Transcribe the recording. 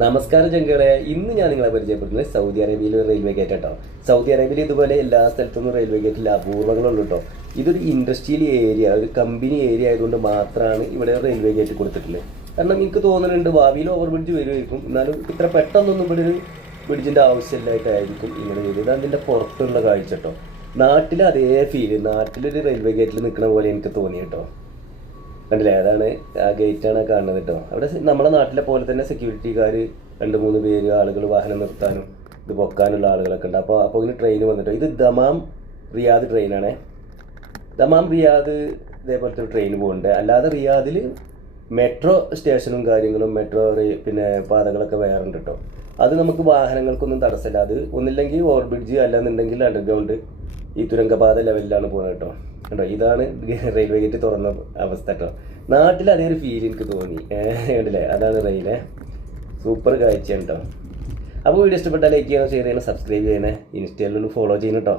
നമസ്കാരം ചങ്കളെ, ഇന്ന് ഞാൻ നിങ്ങളെ പരിചയപ്പെടുന്നത് സൗദി അറേബ്യയിലെ ഒരു റെയിൽവേ ഗേറ്റ് കേട്ടോ. സൗദി അറേബ്യയിൽ ഇതുപോലെ എല്ലാ സ്ഥലത്തുനിന്നും റെയിൽവേ ഗേറ്റിൽ അപൂർവങ്ങളുള്ളൂ കേട്ടോ. ഇതൊരു ഇൻഡസ്ട്രിയൽ ഏരിയ, ഒരു കമ്പനി ഏരിയ ആയതുകൊണ്ട് മാത്രമാണ് ഇവിടെ റെയിൽവേ ഗേറ്റ് കൊടുത്തിട്ടുള്ളത്. കാരണം എനിക്ക് തോന്നുന്നുണ്ട് ഭാവിയിൽ ഓവർ ബ്രിഡ്ജ് വരുമായിരിക്കും, എന്നാലും ഇത്ര പെട്ടെന്നൊന്നും ഇവിടെ ഒരു ബ്രിഡ്ജിൻ്റെ ആവശ്യമില്ലായിട്ടായിരിക്കും ഇങ്ങനെ ചെയ്തത്. ഇത് അതിൻ്റെ പുറത്തുള്ള കാഴ്ച കേട്ടോ. നാട്ടിൽ അതേ ഫീല്, നാട്ടിലൊരു റെയിൽവേ ഗേറ്റിൽ നിൽക്കുന്ന പോലെ എനിക്ക് തോന്നി കേട്ടോ. കണ്ടില്ലേ, അതാണ് ആ ഗേറ്റാണ് കാണുന്നത് കേട്ടോ. അവിടെ നമ്മുടെ നാട്ടിലെ പോലെ തന്നെ സെക്യൂരിറ്റിക്കാർ 2-3 പേര് ആളുകൾ വാഹനം നിർത്താനും ഇത് പൊക്കാനുള്ള ആളുകളൊക്കെ ഉണ്ട്. അപ്പോൾ ഇങ്ങനെ ട്രെയിൻ വന്നിട്ടോ. ഇത് ദമാം റിയാദ് ട്രെയിനാണേ. ദമാം റിയാദ് ഇതേപോലത്തെ ഒരു ട്രെയിൻ പോകുന്നുണ്ട്. അല്ലാതെ റിയാദിൽ മെട്രോ സ്റ്റേഷനും കാര്യങ്ങളും മെട്രോ പിന്നെ പാതകളൊക്കെ വേറുണ്ട് കേട്ടോ. അത് നമുക്ക് വാഹനങ്ങൾക്കൊന്നും തടസ്സമില്ല. അത് ഒന്നില്ലെങ്കിൽ ഓവർ ബ്രിഡ്ജ്, അല്ലാന്നുണ്ടെങ്കിൽ അണ്ടർഗ്രൗണ്ട് ഈ തുരങ്കപാത ലെവലിലാണ് പോകുന്നത് കേട്ടോ. കേട്ടോ, ഇതാണ് റെയിൽവേ ഗേറ്റ് തുറന്ന അവസ്ഥ കേട്ടോ. നാട്ടിൽ അതേ ഒരു ഫീൽ എനിക്ക് തോന്നി. കണ്ടില്ലേ, അതാണ് റെയിലേ. സൂപ്പർ കാഴ്ചയാണ് കേട്ടോ. അപ്പോൾ വീഡിയോ ഇഷ്ടപ്പെട്ടാൽ ലൈക്ക് ചെയ്യണം, ഷെയർ ചെയ്യണം, സബ്സ്ക്രൈബ് ചെയ്യണേ, ഇൻസ്റ്റയിലൊന്ന് ഫോളോ ചെയ്യണം കേട്ടോ.